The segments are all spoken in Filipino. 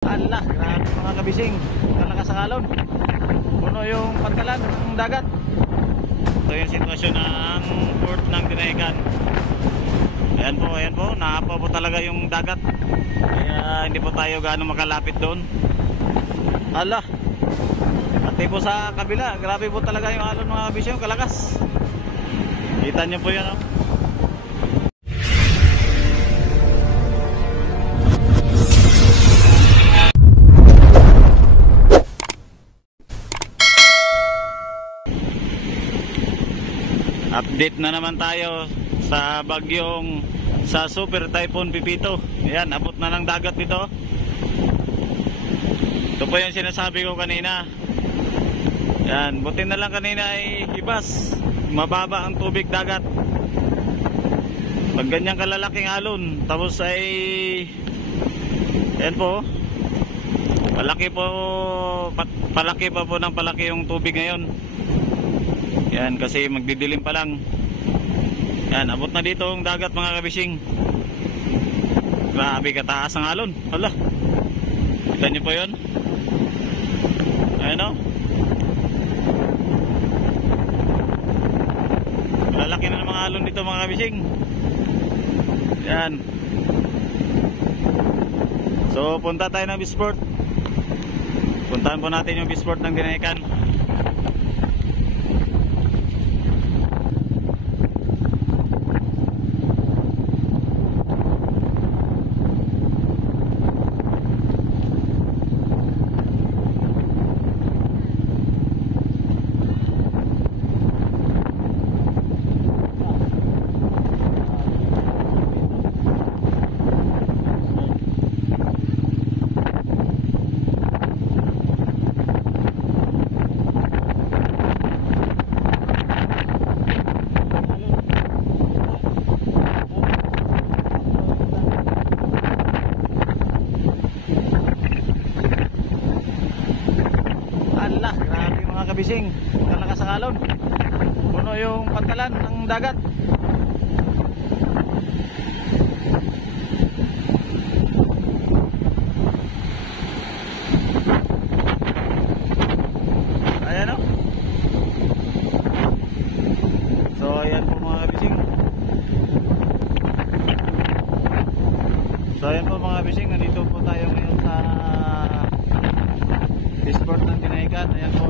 Allah, grabe mga kabising. Kalakas ang alon. Puno yung pantalan ng dagat. Ito yung sitwasyon ng port ng Dinagat. Ayan po, naapaw po talaga yung dagat. Kaya hindi po tayo gaano makalapit doon. Allah, pati po sa kabila, grabe po talaga yung alon mga kabising, kalakas. Kita nyo po yan, oh. Update na naman tayo sa bagyong sa Super Typhoon Pipito. Ayan, abot na ng dagat dito. Ito po yung sinasabi ko kanina. Ayan, buti na lang kanina ay hibas. Mababa ang tubig dagat. Pag ganyang kalalaking alon, tapos ay ayan po, palaki pa po ng palaki yung tubig ngayon. Yan, kasi magdidilim pa lang. Yan, abot na dito ang dagat mga kabising. Grabe kataas ang alon. Hala, kita nyo po yun. Ayan o, lalaki na ng mga alon dito mga kabising. Yan. So punta tayo ng Bisport. Puntahan po natin yung Bisport ng Dinagat. Allah, grabe mga kabising. Kalakas ang alon. Puno yung pantalan ng dagat. Ayan o. So ayan po mga kabising. Nandito po tayo ngayon sa Bisport ng Dinagat. Ayan po,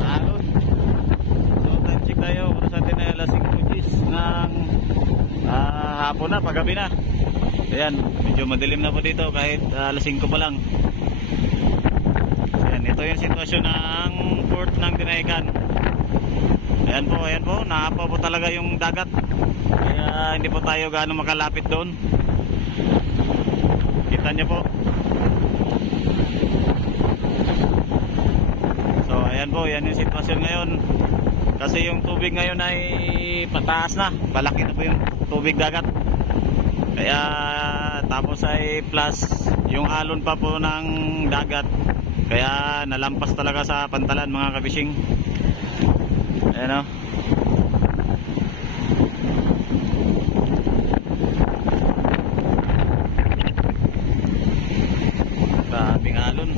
alon. So time check tayo kung saan tayo alas 5 ng hapon na, paggabi na. Ayan, medyo madilim na po dito kahit alas 5 pa lang. Ayan, ito yung sitwasyon ng port ng Dinagat. Ayan po, naapaw po talaga yung dagat. Kaya hindi po tayo gaano makalapit doon. Kita nyo po. So ayan po, yan yung sitwasyon ngayon. Kasi yung tubig ngayon ay pataas na. Malaki na po yung tubig dagat. Kaya tapos ay plus yung alon pa po ng dagat. Kaya nalampas talaga sa pantalan mga kabising. Ayan o. Grabing alon.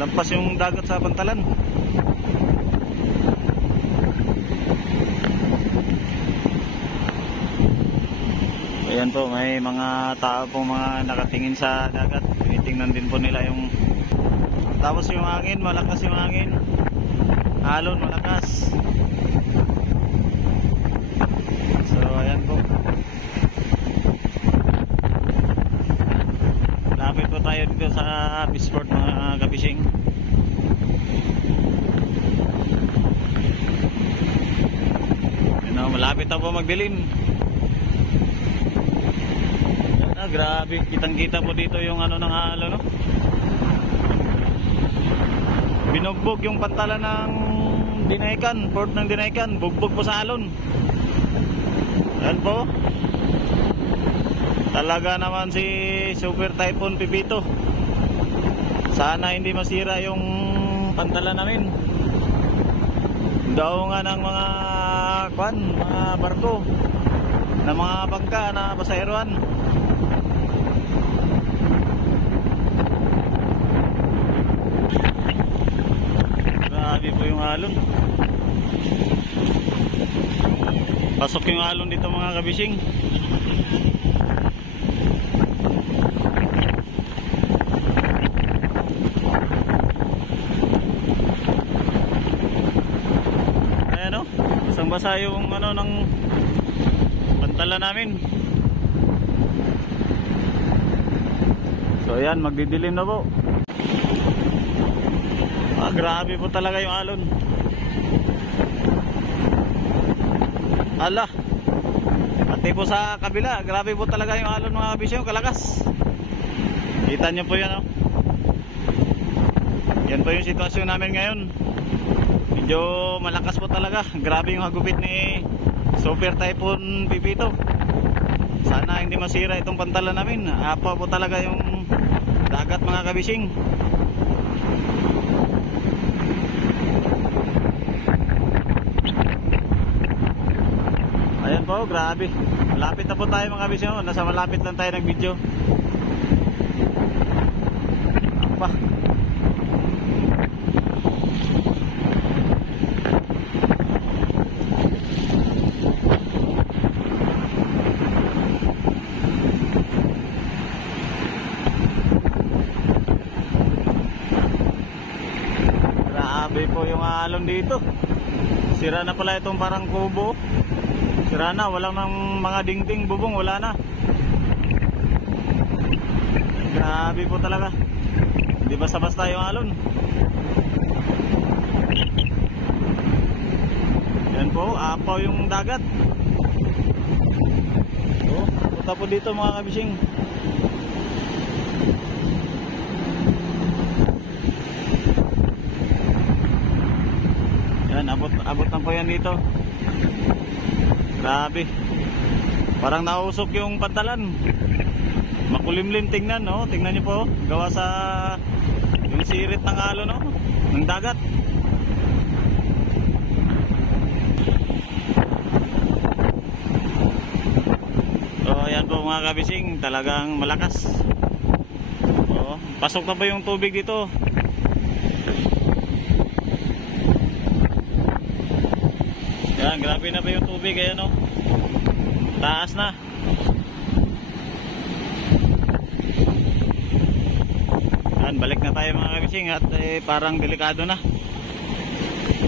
Lampas yung dagat sa pantalan. Ayan po, may mga tao po mga nakatingin sa dagat. Tinitingnan din po nila yung, tapos yung hangin, malakas yung hangin. Alon, malakas. So ayan po, lapit po tayo dito sa Bisport mga kabising. Malapit na po magdilim. Grabe, kitang kita po dito yung ano ng alon, no? Binugbog yung pantalan ng Dinagat, port ng Dinagat, bugbog po sa alon. Yan po. Talaga naman si Super Typhoon Pipito. Sana hindi masira yung pantalan namin. daungan ng mga mga barko na mga bangka na pasaheroan. Grabe po yung alon. Pasok yung alon dito mga kabising. Basa yung ano ng pantala namin. So ayan, magdidilim na po. Grabe po talaga yung alon. Ala, pati po sa kabila, grabe po talaga yung alon mga kabisyo, kalakas. Kita nyo po yan, oh. Yan po yung sitwasyon namin ngayon. Medyo malakas po talaga. Grabe yung hagupit ni Super Typhoon Pipito. Sana hindi masira itong pantala namin. Apa po talaga yung dagat mga kabising. Ayan po, grabe. Malapit na po tayo mga kabising. Nasa malapit lang tayo nag-video. Apa. Po yung alon dito. Sira na pala itong parang kubo. Sira na, walang ng mga dingding bubong, wala na. Grabe po talaga. Hindi basta-basta yung alon. Yan po, apaw yung dagat. Oh, punta po dito mga kabising. Abot na po yan dito. Grabe. Parang nausok yung pantalan. Makulimlim tingnan, no? Tingnan niyo po, gawa sa yung sirit ng alon, no? Ng dagat. So ayan po mga kabising, talagang malakas. Oh, pasok na po yung tubig dito. Yan, grabe na pa yung tubig, ayan o. Taas na. Yan, balik na tayo mga kabising at parang delikado na.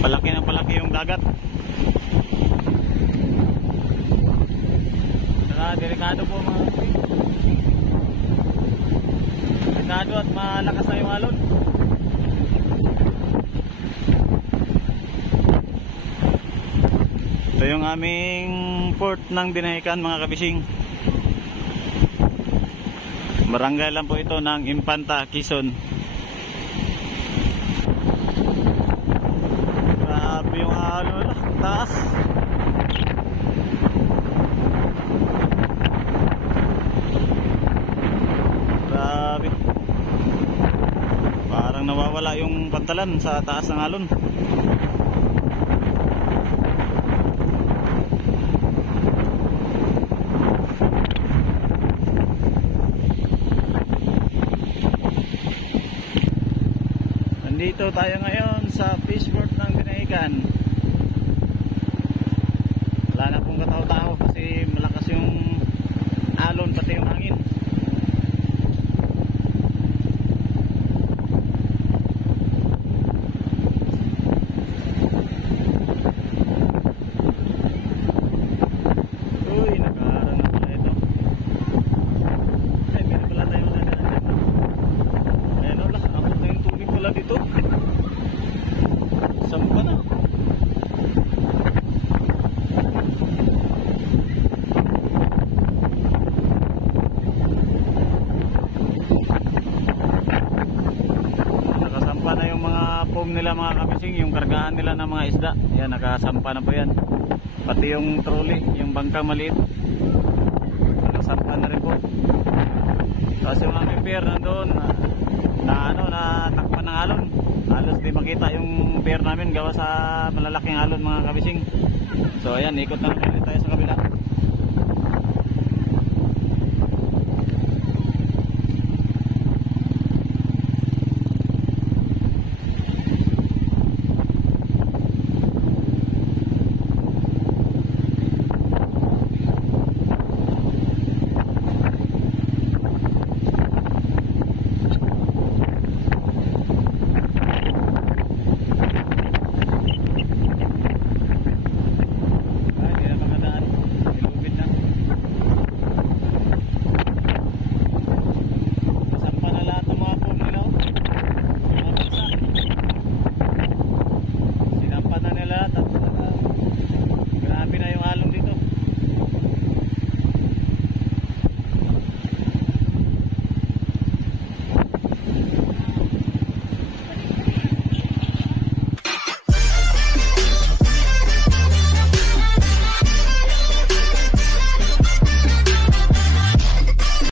Palaki na palaki yung dagat. Saka delikado po mga kabising. Delikado at malakas na yung alon. Ito yung aming port ng Dinahican mga kabising. Barangay lang po ito ng Impanta, Quezon. Grabe yung alon, taas. Grabe. Parang nawawala yung pantalan sa taas ng alon. Dito tayo ngayon sa fishport ng Dinahican. Wala na pong katao-tao kasi malakas yung alon pati yung hangin. Uy, nakaharang na pala ito. Ay, meron pala tayo na dyan. Ayan o, nakakot na yung tubig pala dito. Saan pa na? Nakasampa na yung mga foam nila mga kabising, yung kargahan nila ng mga isda. Yan, nakasampa na po yan. Pati yung trolley, yung bangka maliit, nakasampa na rin po. Kasi mga pier nandun, na takpan ng alon. Halos di makita yung pier namin gawa sa malalaking alon mga kabising. So ayan, ikot na naman tayo sa